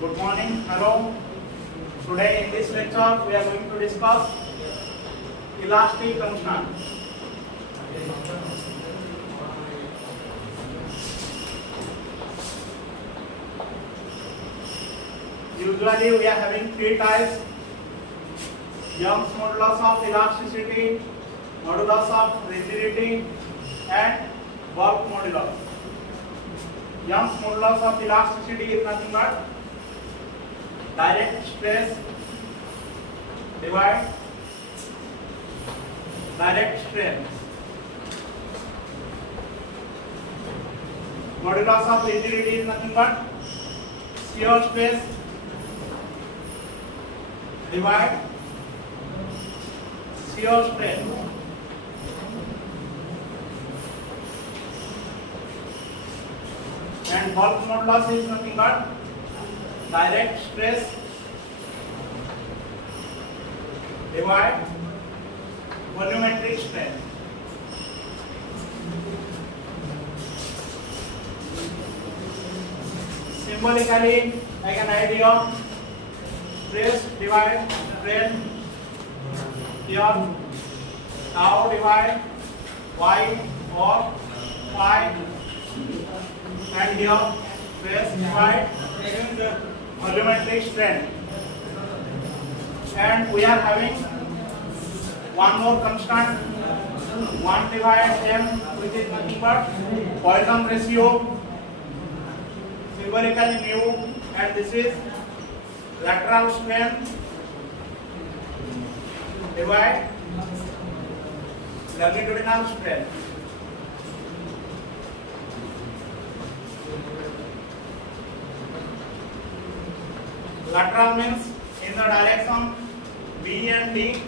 Good morning. Hello. Today in this lecture we are going to discuss elastic constant. Usually we are having three types: Young's modulus of elasticity, modulus of rigidity, and bulk modulus. Young's modulus of elasticity is nothing but direct stress divide direct strain. Modulus of rigidity is nothing but shear stress divide shear strain. And bulk modulus is nothing but direct stress divide volumetric strain. Symbolically, I can idea stress divide strain here, tau divide y or phi, and here stress divide volumetric strain. And we are having one more constant, 1 divided m, which is nothing but Poisson ratio, symbolically mu, and this is lateral strain divide longitudinal strain. Lateral means in the direction B and D.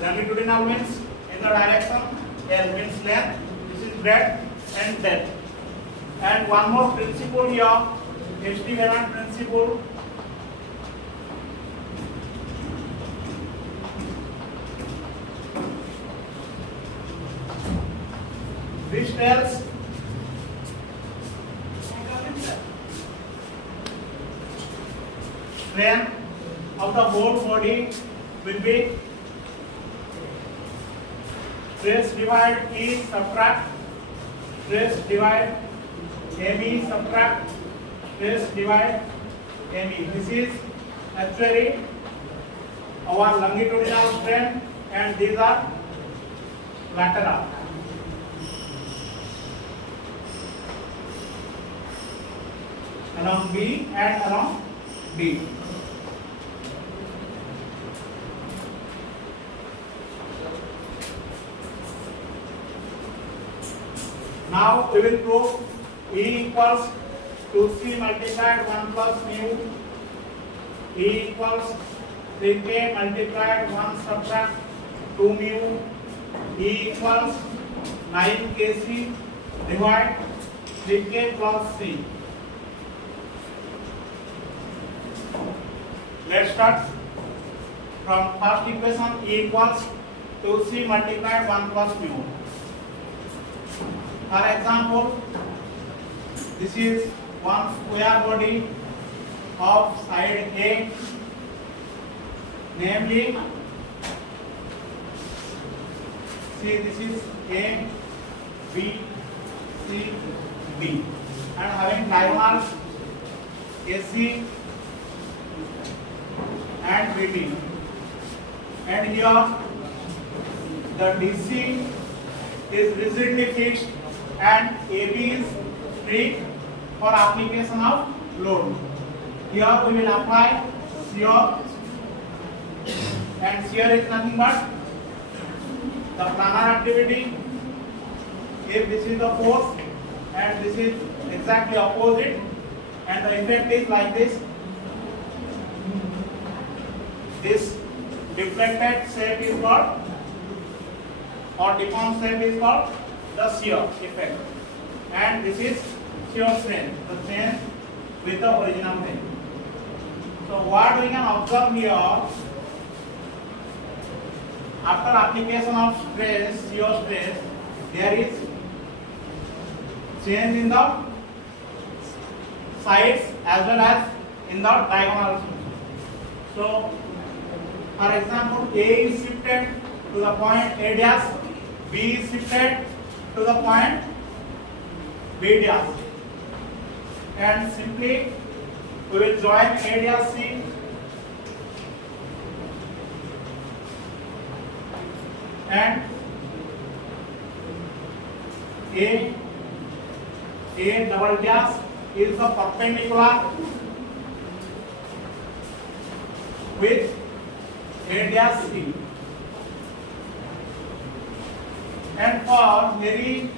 Longitudinal means in the direction L, means length. This is breadth and depth. And one more principle here, Estevan's principle. Which tells strain of the whole body will be stress divide E subtract stress divide ME subtract stress divide ME. This is actually our longitudinal strain, and these are lateral. Along B and along D. Now we will prove E equals 2C multiplied 1 plus mu, E equals 3K multiplied 1 subtract 2 mu, E equals 9Kc divide 3K plus C. Let's start from first equation. E equals 2C multiplied 1 plus mu. For example, this is one square body of side A, namely, see, this is A, B, C, D, and having diagonals AC and BD, and here the DC is rigidly fixed and AB is free for application of load. Here we will apply shear, and shear is nothing but the planar activity. If this is the force and this is exactly opposite, and the effect is like this. This deflected shape is called, or deformed shape is called the shear effect, and this is shear strain, the strain with the original thing. So what we can observe here, after application of stress, shear stress, there is change in the sides as well as in the diagonal. So, for example, A is shifted to the point A dash, B is shifted to the point B dash, and simply we will join A dash C and A double dash is the perpendicular with A dash C, and for very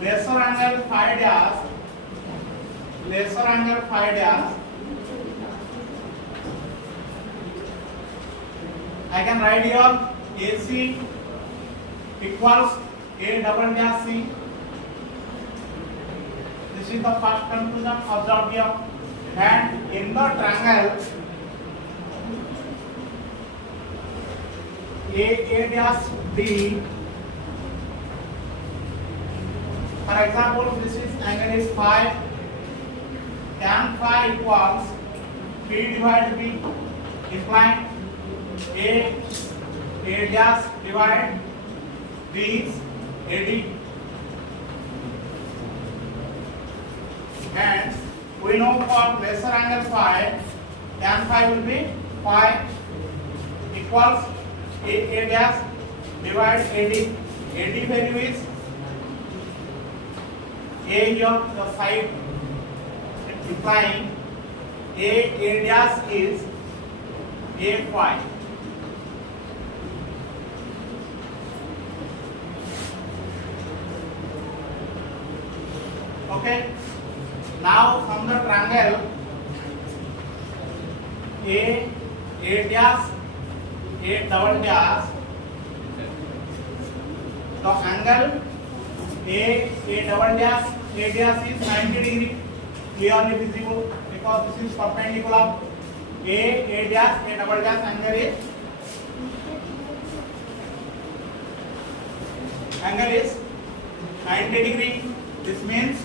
lesser angle phi dash, I can write here AC equals A double dash C. This is the first conclusion observed here. And in the triangle A dash B, for example, this is angle is phi, tan phi equals P divided B, implying A dash divided B is AD. And we know for lesser angle phi, tan phi will be phi equals A dash divided AD. AD value is A here, the side, implying A dash is A phi. Okay. Now from the triangle A dash, A double dash, the angle A double dash, A dash is 90 degree, clearly visible because this is perpendicular. A dash, A double dash angle is 90 degree. This means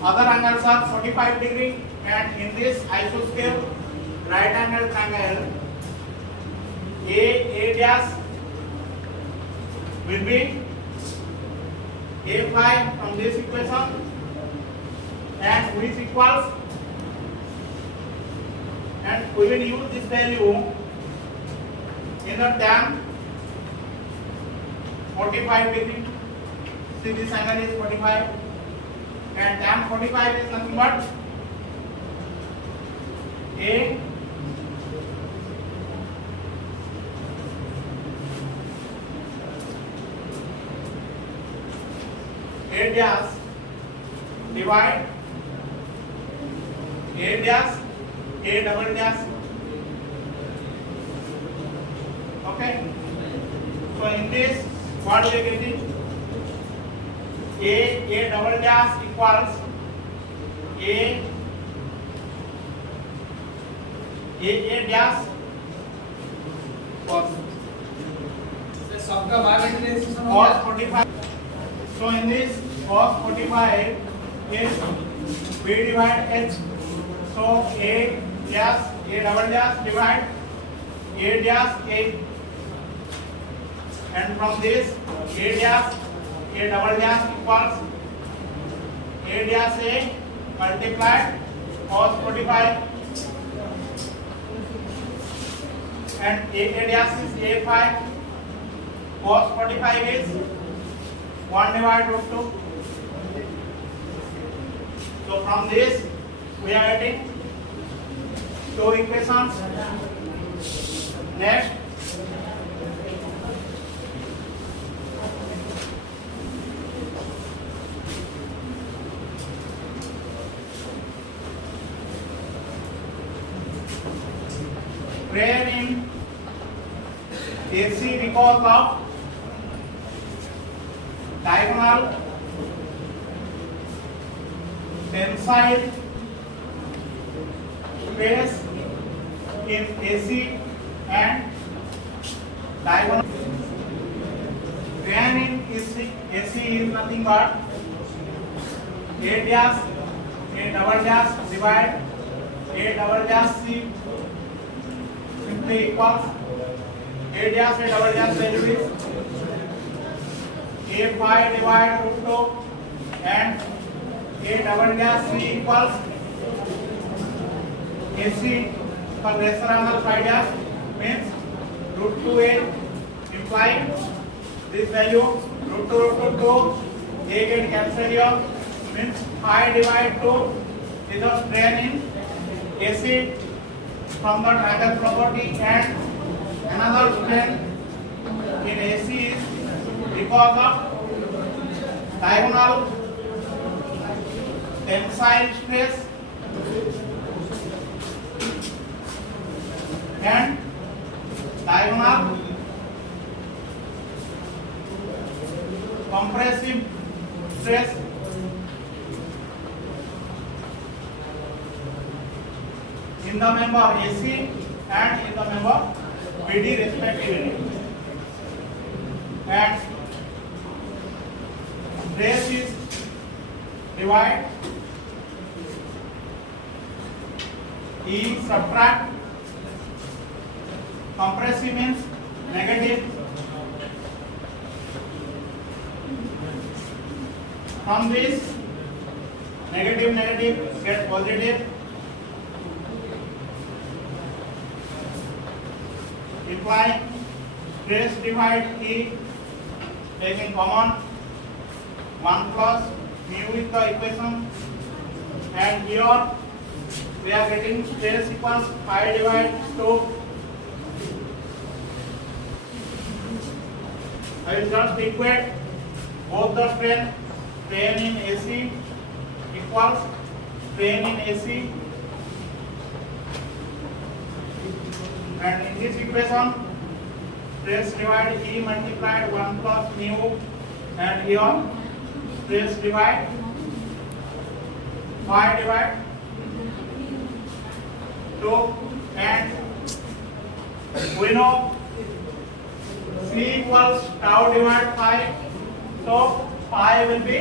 other angles are 45 degree, and in this isosceles right angle triangle A dash will be A phi from this equation, and which equals, and we will use this value in the tan 45 degree. See, this angle is 45, and tan 45 is nothing but A dash divide A dash, A double dash. Okay. So in this, what we are getting? A double dash equals A dash cos. Cos 45. So in this cos 45 is B divide H. So A dash, A double dash divide A dash A, and from this A dash, A double dash equals A dash A multiplied cos 45, and A dash is A phi, cos 45 is 1 divided root 2. So from this we are getting two equations. Next, strain in AC because of diagonal tensile space in AC and diagonal. Strain in AC is nothing but A dash, A double dash divide A double dash C simply equals A dash A double dash value is A phi divided root 2 and A double dash C equals AC for lesser angle phi dash means root 2A implying this value root 2 A get cancelled here means phi divided 2 is the strain in AC from the triangle property and another strain in AC is because of diagonal tensile stress and diagonal compressive stress in the member AC and in the member BD respectively. And stress is divide E subtract compressive means negative from this negative get positive implying stress divide E taking common 1 plus mu is the equation and here we are getting stress equals phi divided 2. I will just equate both the strain in AC equals strain in AC and in this equation stress divide E multiplied 1 plus mu and here stress divide phi divide 2 and we know C equals tau divided phi, so phi will be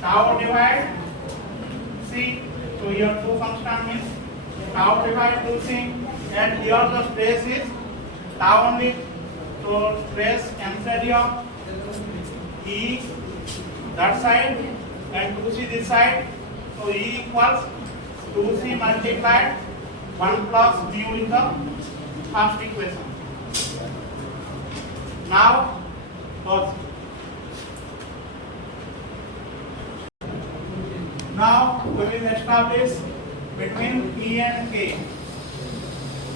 tau divided C. So here 2 constant means tau divided 2C and here the stress is tau only. So stress cancelled here E that side and 2C this side. So E equals 2C multiplied 1 plus mu in the first equation. Now, we will establish between P and K.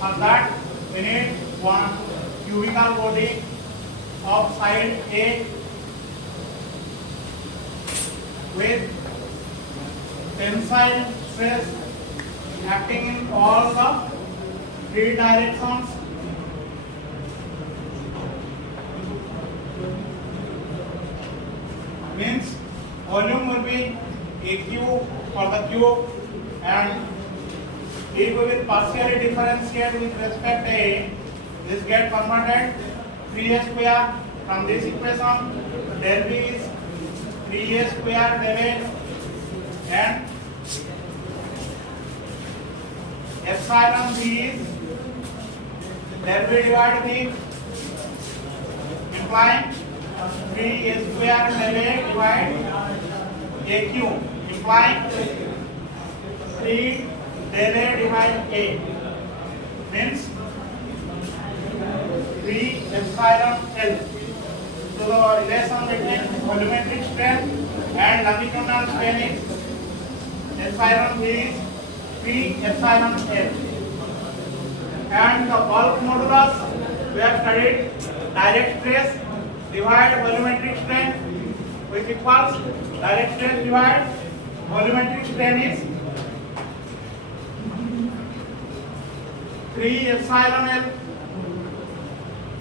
For that, we need one cubical body of side A with tensile stress acting in all the 3 directions. Means volume will be AQ for the cube and if we will partially differentiate with respect to A, this get converted 3A square from this equation. Del B is 3A square del A and epsilon B is del B divided B implying 3A square del A divided AQ implying 3 del A divided A means 3 epsilon L. So the relation between volumetric strain and longitudinal strain is epsilon B is 3 epsilon L. And the bulk modulus we have studied direct stress divided volumetric strain which equals direct stress divided volumetric strain is 3 epsilon L.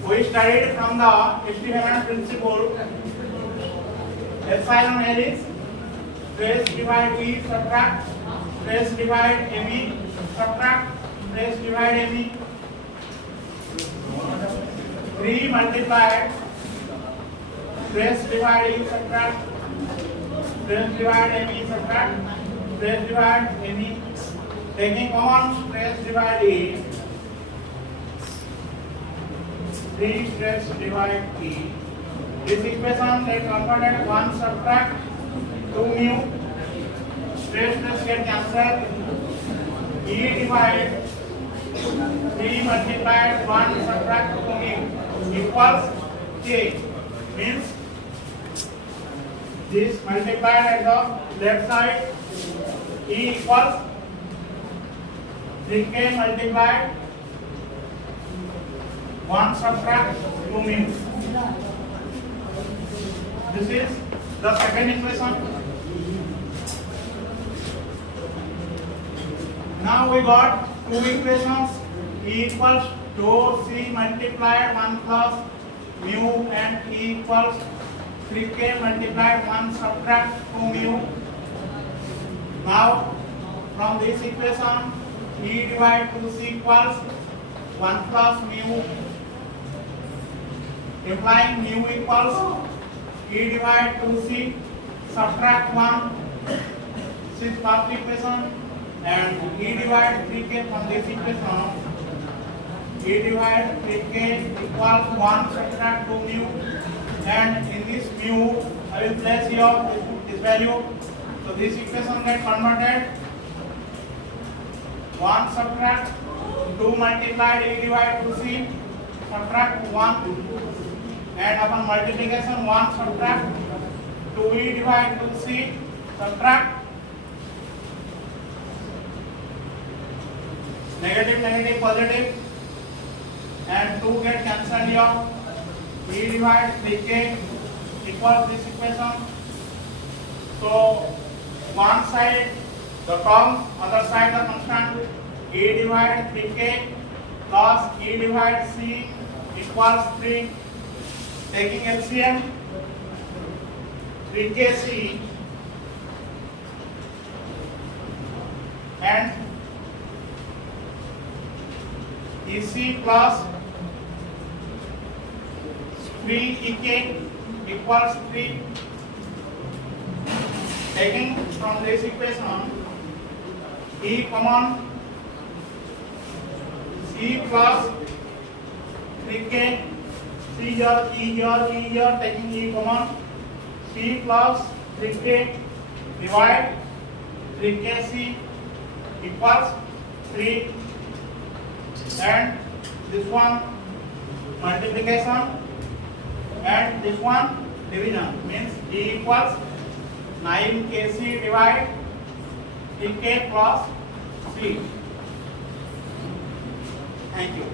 We studied from the Stevens principle. Epsilon L is stress divide E subtract stress divide ME subtract stress divide ME 3 multiplied stress divide E subtract stress divide ME subtract stress divide ME Taking common stress divide E, 3 stress divide E. This equation get converted 1 subtract 2 mu. Stress get cancelled. E divided 3 multiplied 1 subtract 2 mu equals K. Means this multiplied at the left side, E equals 3K multiplied 1 subtract 2 mu. This is the second equation. Now we got two equations. E equals dou C multiplied 1 plus mu and E equals 3K multiplied 1 subtract 2 mu. Now from this equation, E divided 2C equals 1 plus mu, implying mu equals E divided 2C subtract 1. This is first equation, and E divided 3K from this equation. E divided 3K equals 1 subtract 2 mu, and in this mu I will place here this value. So this equation get converted 1 subtract 2 multiplied E divided 2C subtract 1, and upon multiplication 1 subtract 2E divided 2C subtract negative negative positive, and 2 get cancelled here. E divided 3K equals this equation. So one side the term, other side the constant. E divided 3K plus E divided C equals 3. Taking LCM, 3KC and EC plus 3EK equals 3. Taking from this equation, E common, C plus 3K, C here, E here, E here, taking E common, C plus 3K divide 3KC equals 3, and this one multiplication and this one division, means E equals 9KC divide 3K plus C. Thank you.